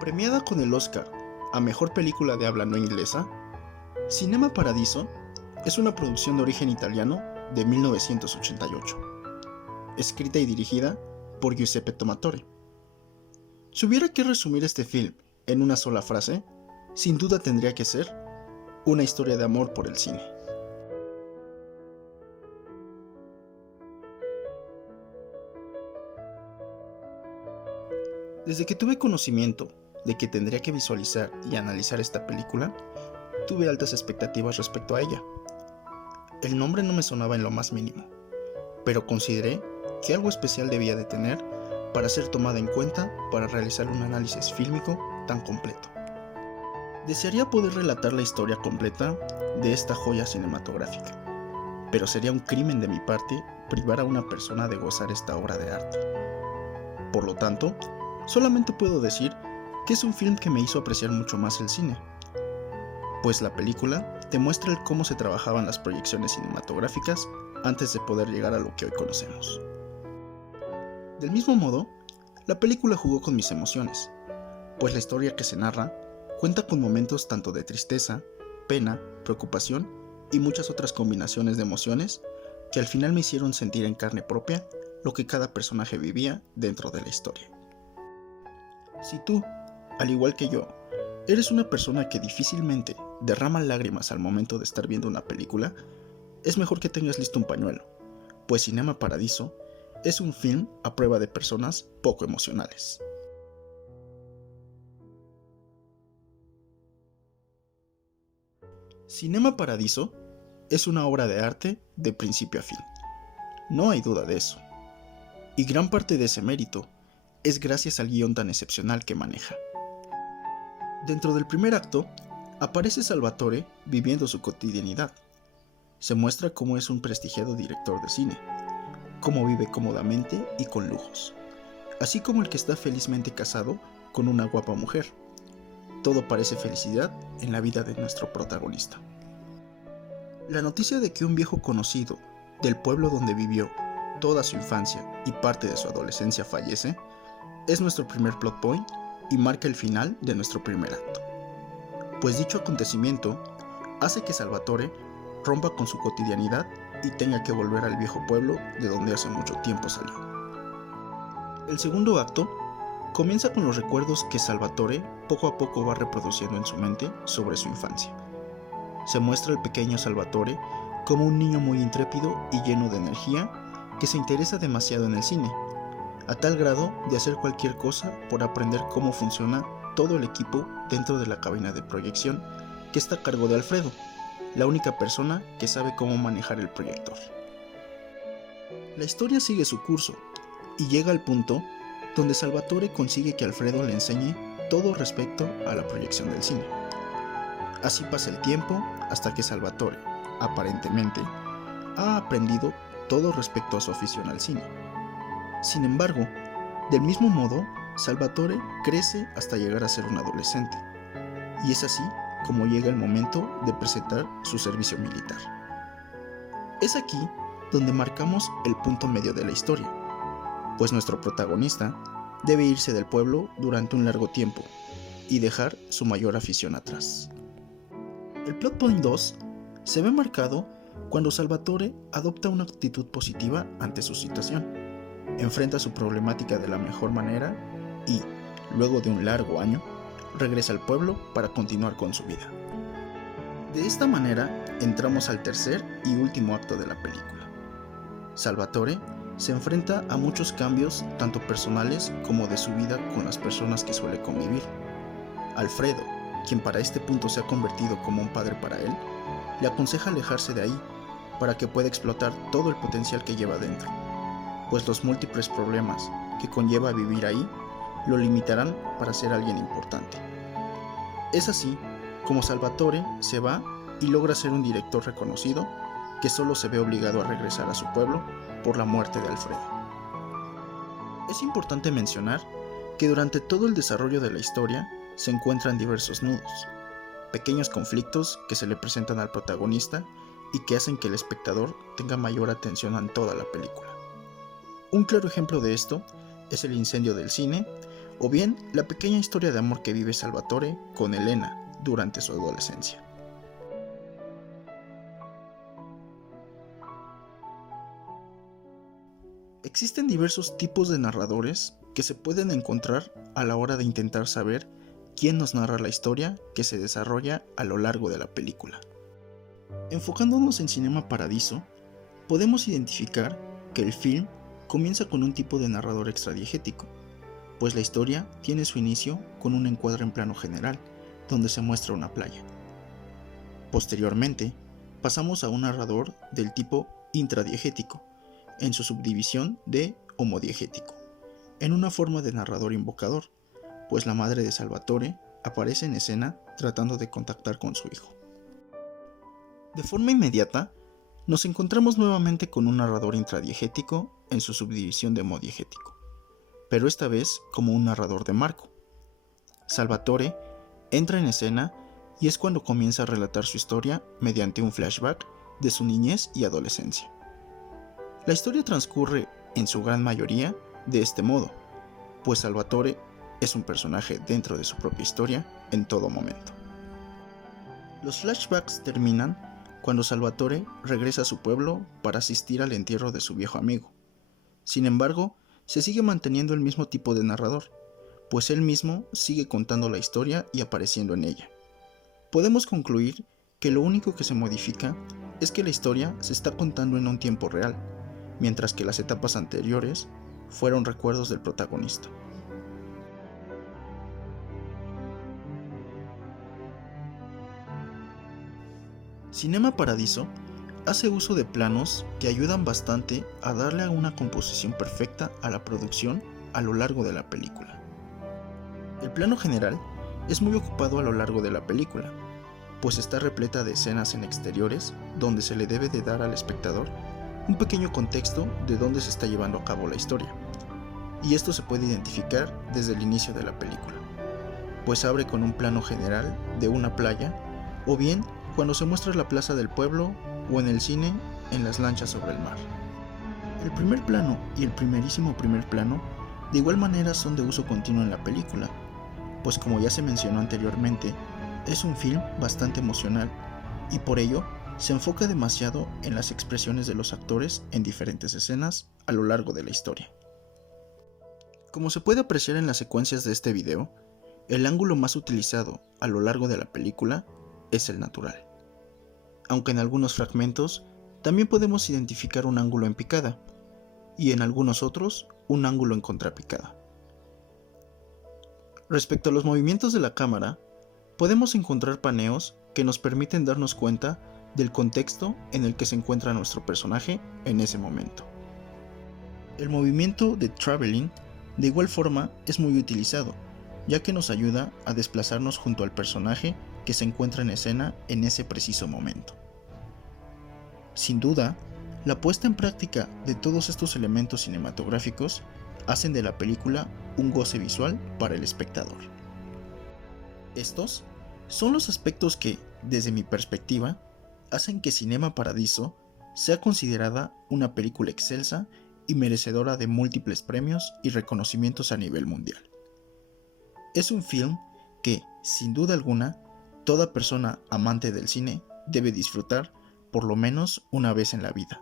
Premiada con el Oscar a Mejor Película de Habla No Inglesa, Cinema Paradiso es una producción de origen italiano de 1988, escrita y dirigida por Giuseppe Tomatore. Si hubiera que resumir este film en una sola frase, sin duda tendría que ser una historia de amor por el cine. Desde que tuve conocimiento de que tendría que visualizar y analizar esta película, tuve altas expectativas respecto a ella. El nombre no me sonaba en lo más mínimo, pero consideré que algo especial debía de tener para ser tomada en cuenta para realizar un análisis fílmico tan completo. Desearía poder relatar la historia completa de esta joya cinematográfica, pero sería un crimen de mi parte privar a una persona de gozar esta obra de arte. Por lo tanto, solamente puedo decir que es un film que me hizo apreciar mucho más el cine, pues la película te muestra el cómo se trabajaban las proyecciones cinematográficas antes de poder llegar a lo que hoy conocemos. Del mismo modo, la película jugó con mis emociones, pues la historia que se narra cuenta con momentos tanto de tristeza, pena, preocupación y muchas otras combinaciones de emociones que al final me hicieron sentir en carne propia lo que cada personaje vivía dentro de la historia. Si tú, al igual que yo, eres una persona que difícilmente derrama lágrimas al momento de estar viendo una película, es mejor que tengas listo un pañuelo, pues Cinema Paradiso es un film a prueba de personas poco emocionales. Cinema Paradiso es una obra de arte de principio a fin. No hay duda de eso. Y gran parte de ese mérito es gracias al guión tan excepcional que maneja. Dentro del primer acto, aparece Salvatore viviendo su cotidianidad. Se muestra cómo es un prestigiado director de cine, cómo vive cómodamente y con lujos, así como el que está felizmente casado con una guapa mujer. Todo parece felicidad en la vida de nuestro protagonista. La noticia de que un viejo conocido del pueblo donde vivió toda su infancia y parte de su adolescencia fallece es nuestro primer plot point y marca el final de nuestro primer acto, pues dicho acontecimiento hace que Salvatore rompa con su cotidianidad y tenga que volver al viejo pueblo de donde hace mucho tiempo salió. El segundo acto comienza con los recuerdos que Salvatore poco a poco va reproduciendo en su mente sobre su infancia. Se muestra al pequeño Salvatore como un niño muy intrépido y lleno de energía que se interesa demasiado en el cine, a tal grado de hacer cualquier cosa por aprender cómo funciona todo el equipo dentro de la cabina de proyección que está a cargo de Alfredo, la única persona que sabe cómo manejar el proyector. La historia sigue su curso y llega al punto donde Salvatore consigue que Alfredo le enseñe todo respecto a la proyección del cine. Así pasa el tiempo hasta que Salvatore, aparentemente, ha aprendido todo respecto a su afición al cine. Sin embargo, del mismo modo, Salvatore crece hasta llegar a ser un adolescente, y es así como llega el momento de presentar su servicio militar. Es aquí donde marcamos el punto medio de la historia, pues nuestro protagonista debe irse del pueblo durante un largo tiempo y dejar su mayor afición atrás. El plot point 2 se ve marcado cuando Salvatore adopta una actitud positiva ante su situación, enfrenta su problemática de la mejor manera y, luego de un largo año, regresa al pueblo para continuar con su vida. De esta manera, entramos al tercer y último acto de la película. Salvatore se enfrenta a muchos cambios tanto personales como de su vida con las personas que suele convivir. Alfredo, quien para este punto se ha convertido como un padre para él, le aconseja alejarse de ahí para que pueda explotar todo el potencial que lleva dentro, pues los múltiples problemas que conlleva vivir ahí lo limitarán para ser alguien importante. Es así como Salvatore se va y logra ser un director reconocido que solo se ve obligado a regresar a su pueblo por la muerte de Alfredo. Es importante mencionar que durante todo el desarrollo de la historia se encuentran diversos nudos, pequeños conflictos que se le presentan al protagonista y que hacen que el espectador tenga mayor atención en toda la película. Un claro ejemplo de esto es el incendio del cine o bien la pequeña historia de amor que vive Salvatore con Elena durante su adolescencia. Existen diversos tipos de narradores que se pueden encontrar a la hora de intentar saber quién nos narra la historia que se desarrolla a lo largo de la película. Enfocándonos en Cinema Paradiso, podemos identificar que el film comienza con un tipo de narrador extradiegético, pues la historia tiene su inicio con un encuadre en plano general, donde se muestra una playa. Posteriormente, pasamos a un narrador del tipo intradiegético, en su subdivisión de homodiegético, en una forma de narrador invocador, pues la madre de Salvatore aparece en escena tratando de contactar con su hijo. De forma inmediata, nos encontramos nuevamente con un narrador intradiegético en su subdivisión de homodiegético, pero esta vez como un narrador de marco. Salvatore entra en escena y es cuando comienza a relatar su historia mediante un flashback de su niñez y adolescencia. La historia transcurre, en su gran mayoría, de este modo, pues Salvatore es un personaje dentro de su propia historia en todo momento. Los flashbacks terminan cuando Salvatore regresa a su pueblo para asistir al entierro de su viejo amigo. Sin embargo, se sigue manteniendo el mismo tipo de narrador, pues él mismo sigue contando la historia y apareciendo en ella. Podemos concluir que lo único que se modifica es que la historia se está contando en un tiempo real, mientras que las etapas anteriores fueron recuerdos del protagonista. Cinema Paradiso hace uso de planos que ayudan bastante a darle una composición perfecta a la producción a lo largo de la película. El plano general es muy ocupado a lo largo de la película, pues está repleta de escenas en exteriores donde se le debe de dar al espectador un pequeño contexto de dónde se está llevando a cabo la historia, y esto se puede identificar desde el inicio de la película, pues abre con un plano general de una playa, o bien cuando se muestra la plaza del pueblo, o en el cine, en las lanchas sobre el mar. El primer plano y el primerísimo primer plano de igual manera son de uso continuo en la película, pues como ya se mencionó anteriormente, es un film bastante emocional y por ello se enfoca demasiado en las expresiones de los actores en diferentes escenas a lo largo de la historia. Como se puede apreciar en las secuencias de este video, el ángulo más utilizado a lo largo de la película es el natural, aunque en algunos fragmentos también podemos identificar un ángulo en picada y en algunos otros un ángulo en contrapicada. Respecto a los movimientos de la cámara, podemos encontrar paneos que nos permiten darnos cuenta del contexto en el que se encuentra nuestro personaje en ese momento. El movimiento de traveling de igual forma es muy utilizado, ya que nos ayuda a desplazarnos junto al personaje que se encuentra en escena en ese preciso momento. Sin duda, la puesta en práctica de todos estos elementos cinematográficos hacen de la película un goce visual para el espectador. Estos son los aspectos que, desde mi perspectiva, hacen que Cinema Paradiso sea considerada una película excelsa y merecedora de múltiples premios y reconocimientos a nivel mundial. Es un film que, sin duda alguna, toda persona amante del cine debe disfrutar por lo menos una vez en la vida.